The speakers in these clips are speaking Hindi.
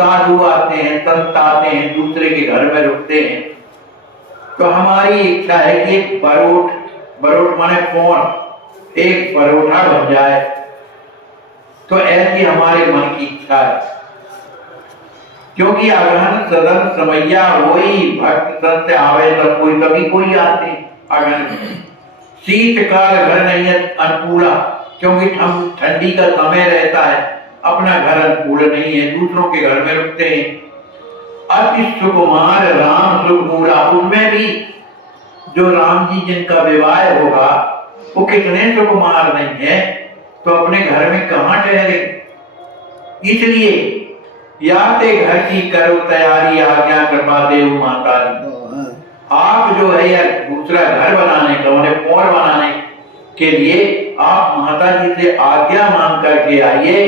साधु आते हैं, संत आते हैं, दूसरे के घर में रुकते हैं, तो हमारी इच्छा है कि एक बरोट, बरोट माने कौन, एक परोठा बन जाए। तो ऐसी हमारे मन की इच्छा है, क्योंकि अगहन सदन समैया होई, भक्त संत आवे सब कोई, कभी कोई आते अगहन में। शीतकाल घर नहीं है अनुकूला, क्योंकि ठंडी का समय रहता है, अपना घर अनुकूल नहीं है, दूसरों के घर में रुकते हैं। अति सुकुमार राम सुखमूला, उसमें भी जो राम जी जिनका विवाह होगा वो कितने सुकुमार नहीं है, तो अपने घर में कहां ठहरे। इसलिए याते घर की करो तैयारी, आज्ञा कृपा देव माता जी। आप जो है या दूसरा घर बनाने का, उन्हें कौन बनाने के लिए आप माता जी से आज्ञा मांग करके आइए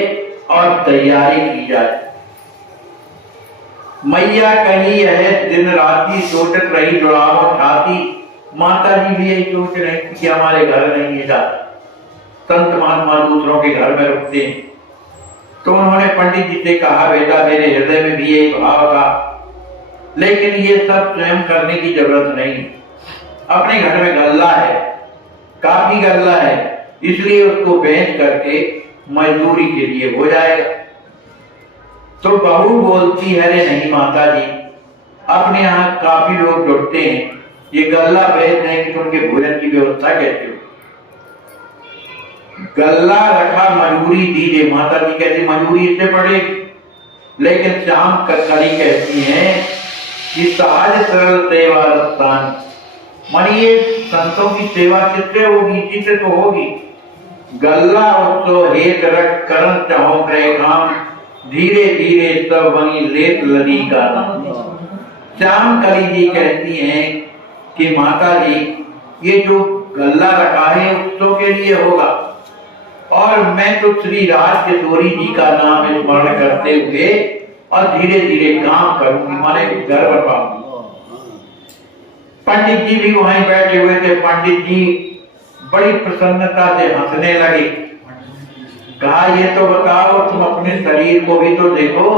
और तैयारी की जाए। मैया कही है दिन राती सोचत रही जुड़ाव छाती, माता जी भी यही सोच रही थी कि हमारे घर नहीं है जाते, संत महात्मा दूसरों के घर में रुकते हैं। तो उन्होंने पंडित जी से कहा, बेटा मेरे हृदय में भी यही भाव था, लेकिन ये सब स्वयं करने की जरूरत नहीं, अपने घर में गल्ला है, काफी गल्ला है, इसलिए उसको बेच करके मजदूरी के लिए हो जाएगा। तो बहू बोलती है, अरे नहीं माता जी, अपने यहाँ काफी लोग जुड़ते हैं, ये गल्ला बेच देंगे तो उनके भोजन की व्यवस्था कैसे हो। गल्ला रखा मजबूरी दीजिए, माता जी कहती मजबूरी इससे पड़ेगी। लेकिन श्याम करी कहती हैं कि सहज सरल सेवा स्थान, मानिए संतों की सेवा किससे होगी, इसी से तो होगी। गल्ला उत्सव हेत रख करन चाहो करे काम, धीरे धीरे सब बनी लेत लदी का नाम। श्याम कली जी कहती हैं कि माता जी ये जो गल्ला रखा है उत्सव के लिए होगा, और मैं तो श्री राज किशोरी जी का नाम स्मरण करते हुए और धीरे धीरे काम करूंगी, माने घर बनवाऊंगी। पंडित जी भी वहीं बैठे हुए थे, पंडित जी बड़ी प्रसन्नता से हंसने लगे। कहा, ये तो बताओ तुम अपने शरीर को भी तो देखो,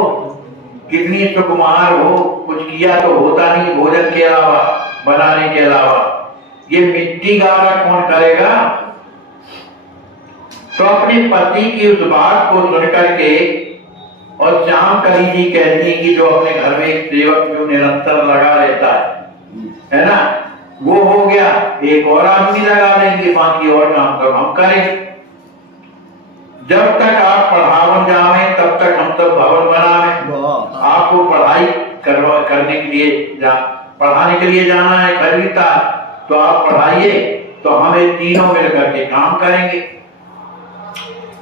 कितनी सुकुमार हो, कुछ किया तो होता नहीं भोजन के अलावा, बनाने के अलावा, ये मिट्टी गारा कौन करेगा। तो अपने पति की उस बात को सुन करके, और श्याम कली जी कहती है कि जो अपने घर में एक सेवक जो निरंतर लगा रहता है ना, वो हो गया, एक और आदमी लगा देंगे, बाकी और काम तो हम करें। जब तक आप पढ़ावन जावे तब तक हम सब भवन बनावे। आपको पढ़ाई करने के लिए पढ़ाने के लिए जाना है, खरीदता, तो आप पढ़ाइए, तो हमें तीनों मिलकर के काम करेंगे।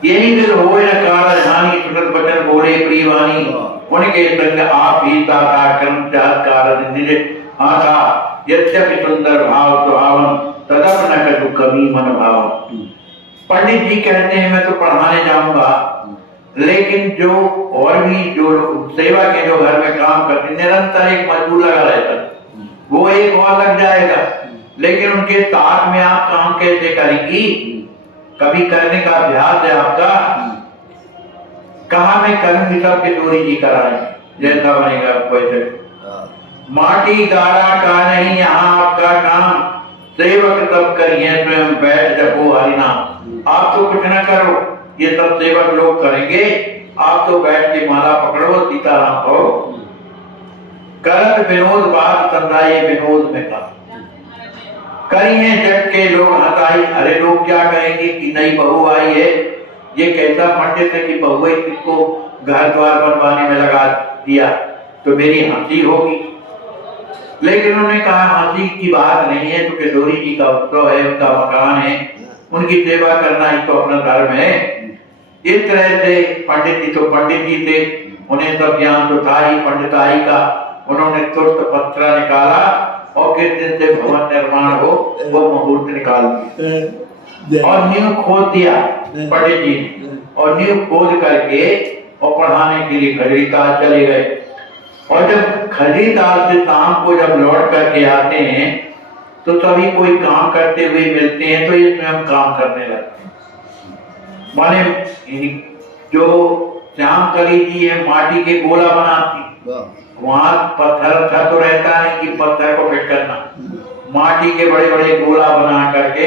यही दिल होए न कार हानि, सुनत बचन बोले प्रियवानी, उनके संग आप ही साथा कर्म चार कार निज आशा, यद्यपि सुंदर भाव सुहावन, तदप न कछु कमी मन भाव। पंडित जी कहते हैं मैं तो पढ़ाने जाऊंगा, लेकिन जो और भी जो सेवा के जो घर में काम करते निरंतर एक मजदूर लगा रहता, वो एक और लग जाएगा, लेकिन उनके साथ में आप काम कैसे करेंगी, कभी करने का अभ्यास है आपका। कहा मैं करूंगी, सब किशोरी जी कराएंगे, जैसा बनेगा वैसे। माटी गारा का नहीं यहाँ आपका काम, सेवक सब करिए स्वयं बैठ जपो हरि नाम। आप तो कुछ न करो, ये सब सेवक लोग करेंगे, आप तो बैठ के माला पकड़ो, सीताराम कहो। करत विनोद बात संधाये विनोद में कहा, करिए जग के लोग हताई, अरे लोग क्या कहेंगे कि नई बहू आई है, ये कैसा पंडित है कि बहू इसको घर द्वार बनवाने में लगा दिया, तो मेरी हंसी होगी। लेकिन उन्होंने कहा हंसी की बात नहीं है, तो किशोरी जी का उत्सव है, उनका मकान है, उनकी सेवा करना ही तो अपना धर्म है। इस तरह से पंडित जी तो पंडित जी थे, उन्हें सब ज्ञान तो था ही पंडिताई का। उन्होंने तुरंत पत्रा निकाला और किस दिन से भवन निर्माण हो वो मुहूर्त निकाल दिया और नींव खोद दिया पंडित जी ने, और नींव खोद करके और पढ़ाने के लिए खजरीताल चले गए। और जब खजरीताल से शाम को जब लौट करके आते हैं तो सभी कोई काम करते हुए मिलते हैं, तो ये स्वयं काम करने लगते हैं। माने जो श्याम कली जी है माटी के गोला बनाती, वहां पत्थर था तो रहता नहीं कि पत्थर को फिट करना, माटी के बड़े बड़े गोला बना करके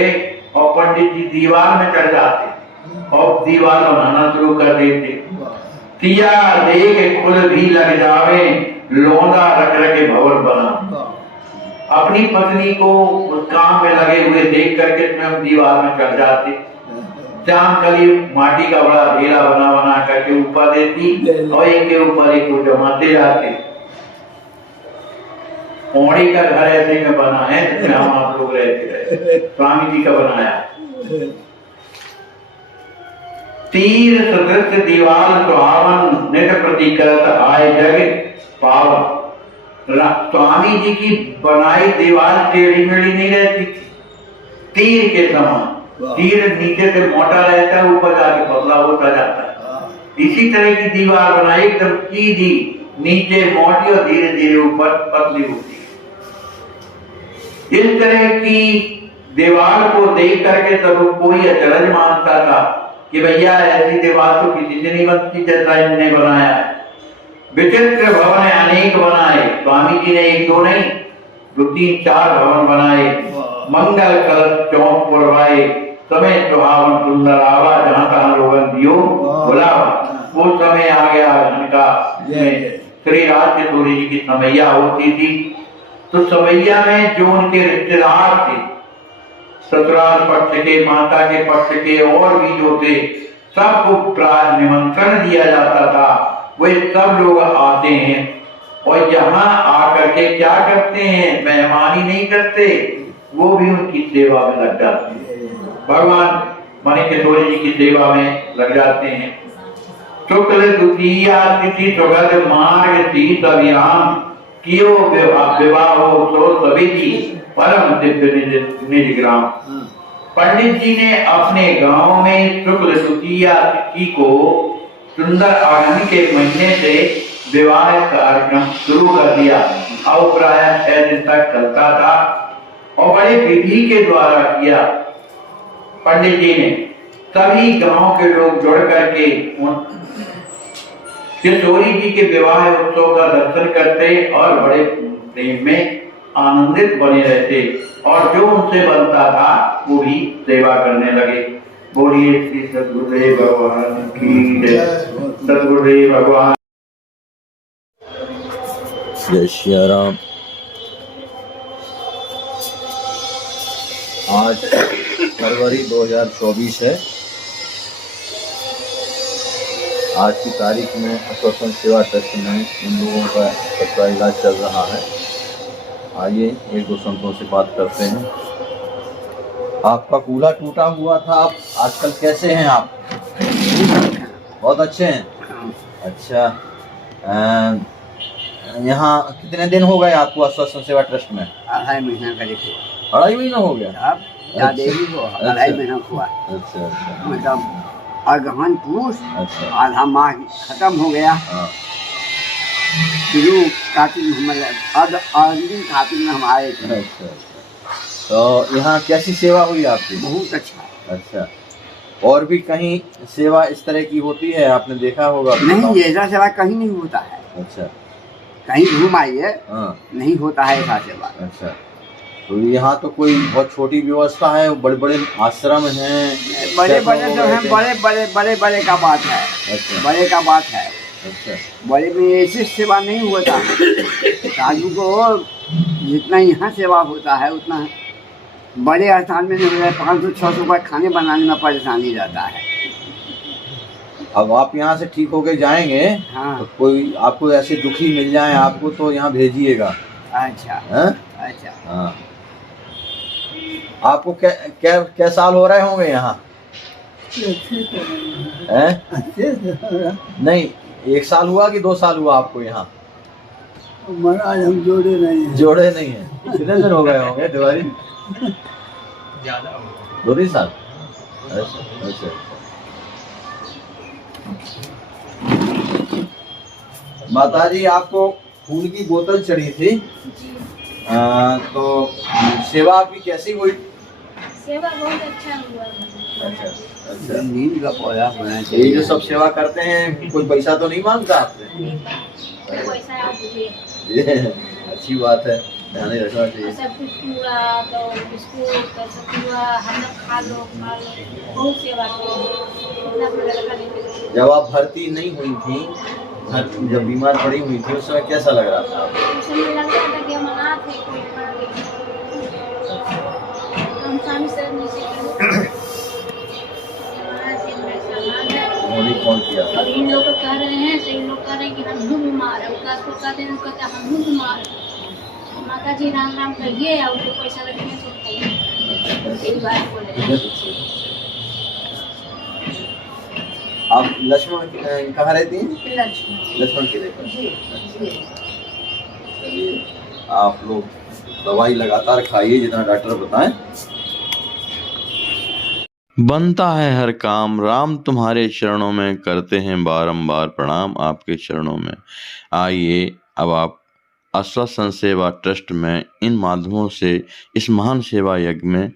और पंडित जी दीवार में चढ़ जाते और दीवार बनाना शुरू कर देते। तिया देख खुद भी लग जावे, लोंदा रख रखे भवन बना। अपनी पत्नी को उस काम में लगे हुए देख करके स्वयं दीवार में चढ़ जाते। श्याम कली माटी का बड़ा ढेला बना बना करके ऊपर देती और एक के ऊपर एक को जमाते जाते। पौड़ी का घर ऐसे में बना है जिसमें हम आप लोग रहते रहे, स्वामी जी का बनाया। तीर सदृश दीवार सुहावन, नित प्रतिकरत आए जग पावन। स्वामी जी की बनाई दीवार टेढ़ी मेढ़ी नहीं रहती, तीर के समान। तीर नीचे से मोटा रहता है, ऊपर जाके पतला होता जाता है। इसी तरह की दीवार बनाई एकदम सीधी, नीचे मोटी और धीरे धीरे ऊपर पतली होती है। इस तरह की दीवार को देख करके सब कोई अचरज मानता था कि भैया ऐसी दीवार तो किसी से नहीं बनती जैसा इनने बनाया है। विचित्र भवन अनेक बनाए, स्वामी जी ने एक दो नहीं 2-3-4 भवन बनाए। मंगल कलश चौक पुरवाए, समय सुहावन सुंदर आवा, जहाँ तहाँ लोगन दियो बुलावा। वो समय आ गया धन का, श्री राजचतुरी जी की समैया होती थी, तो समैया में जो उनके रिश्तेदार थे, ससुराल पक्ष के, माता के पक्ष के और भी जो थे, सबको निमंत्रण दिया जाता था। वे सब लोग आते हैं और यहाँ आकर के क्या करते हैं, मेहमानी नहीं करते, वो भी उनकी सेवा में लग जाते हैं। भगवान माणिकेश्वरी जी की सेवा में लग जाते हैं। शुक्ल द्वितीया तिथि सुगध मार्ग तीस अभियान, कियो विवाह हो तो सभी की परम दिव्य निज ग्राम। पंडित जी ने अपने गांव में शुक्ल द्वितीया तिथि को सुंदर आगामी के महीने से विवाह कार्यक्रम शुरू कर दिया और प्राय 6 दिन तक चलता था और बड़े विधि के द्वारा किया। पंडित जी ने सभी गांव के लोग जुड़ करके किशोरी जी के विवाह उत्सव का दर्शन करते और बड़े प्रेम में आनंदित बने रहते और जो उनसे बनता था वो भी सेवा करने लगे। बोलिए श्री सद्गुरुदेव भगवान की जय। सद्गुरुदेव भगवान जय श्री राम। आज फरवरी 2024 है। आज की तारीख में आश्वासन सेवा ट्रस्ट में इन लोगों का सबका इलाज चल रहा है। आइए एक दो संतों से बात करते हैं। आपका कूल्हा टूटा हुआ था, आप आजकल कैसे हैं? आप बहुत अच्छे हैं। अच्छा, यहाँ कितने दिन हो गए आपको आश्वासन सेवा ट्रस्ट में? 2.5 महीना करीब। 2.5 महीना हो गया? अब ज्यादा ही हुआ, 2.5 महीना हुआ। अच्छा अच्छा, मतलब अगहन पूस, अच्छा, आधा माह खत्म हो गया। हाँ, शुरू कार्तिक में हम आए थे। अच्छा अच्छा। तो यहाँ कैसी सेवा हुई आपकी? बहुत अच्छा। अच्छा, और भी कहीं सेवा इस तरह की होती है? आपने देखा होगा? नहीं, ऐसा सेवा कहीं नहीं होता है। अच्छा, कहीं घूम आइए, हाँ, नहीं होता है ऐसा सेवा। अच्छा। तो यहाँ तो कोई बहुत छोटी व्यवस्था है, बड़े बड़े आश्रम हैं, बड़े बड़े जो हैं, बड़े का बात है। अच्छा, बड़े का बात है। अच्छा, बड़े में ऐसी सेवा नहीं होता है। साधु को जितना यहाँ सेवा होता है उतना बड़े स्थान में नहीं होता है। 500-600 रुपये खाने बनाने में परेशानी रहता है। अब आप यहाँ से ठीक होके जाएंगे, हाँ। तो कोई आपको ऐसे दुखी मिल जाए आपको तो यहाँ भेजिएगा। अच्छा, हैं? अच्छा। हाँ। आपको क्या साल हो रहे होंगे यहाँ? हैं? नहीं, 1 साल हुआ कि 2 साल हुआ आपको यहाँ? महाराज हम जोड़े नहीं हैं। जोड़े नहीं है। कितने दिन हो गए होंगे तिवारी? ज्यादा 2-3 साल। अच्छा अच्छा। माता जी, आपको खून की बोतल चढ़ी थी, तो सेवा आपकी कैसी हुई? सेवा बहुत अच्छा हुआ। अच्छा। अच्छा, नीम का पौधा होना ये चाहिए। जो सब सेवा करते हैं कोई पैसा तो नहीं मांगता आपसे? पैसा आप दे ये अच्छी बात है, ध्यान ही रखना और चाहिए। सब कुछ पूरा तो बिस्कुट तो सब पूरा हम लोग खा लो बहुत सेवा किए इतना अपना लड़का लेके जब आप भर्ती नहीं हुई थी, जब बीमार पड़ी हुई थी, उस समय कैसा लग रहा था आपको? उस समय लगता था कि हम अनाथ है कोई हमारा देखने हम स्वामी सर ने से उन्होंने कौन किया था? और इन लोग को कह रहे हैं तो इन लोग कह रहे हैं कि हम भी बीमार है उसका को कहते हैं कहते हम भी बीमार है माता जी राम राम कहिए और उनको पैसा रखने से कहिए यही बात बोले आप लक्ष्मण कहाँ रहती हैं? लक्ष्मण लक्ष्मण किले पर। जी जी चलिए, आप लोग दवाई लगातार खाइए जितना डॉक्टर बताएं। बनता है हर काम राम तुम्हारे चरणों में, करते हैं बारंबार प्रणाम आपके चरणों में। आइए अब आप आश्वासन सेवा ट्रस्ट में इन माध्यमों से इस महान सेवा यज्ञ में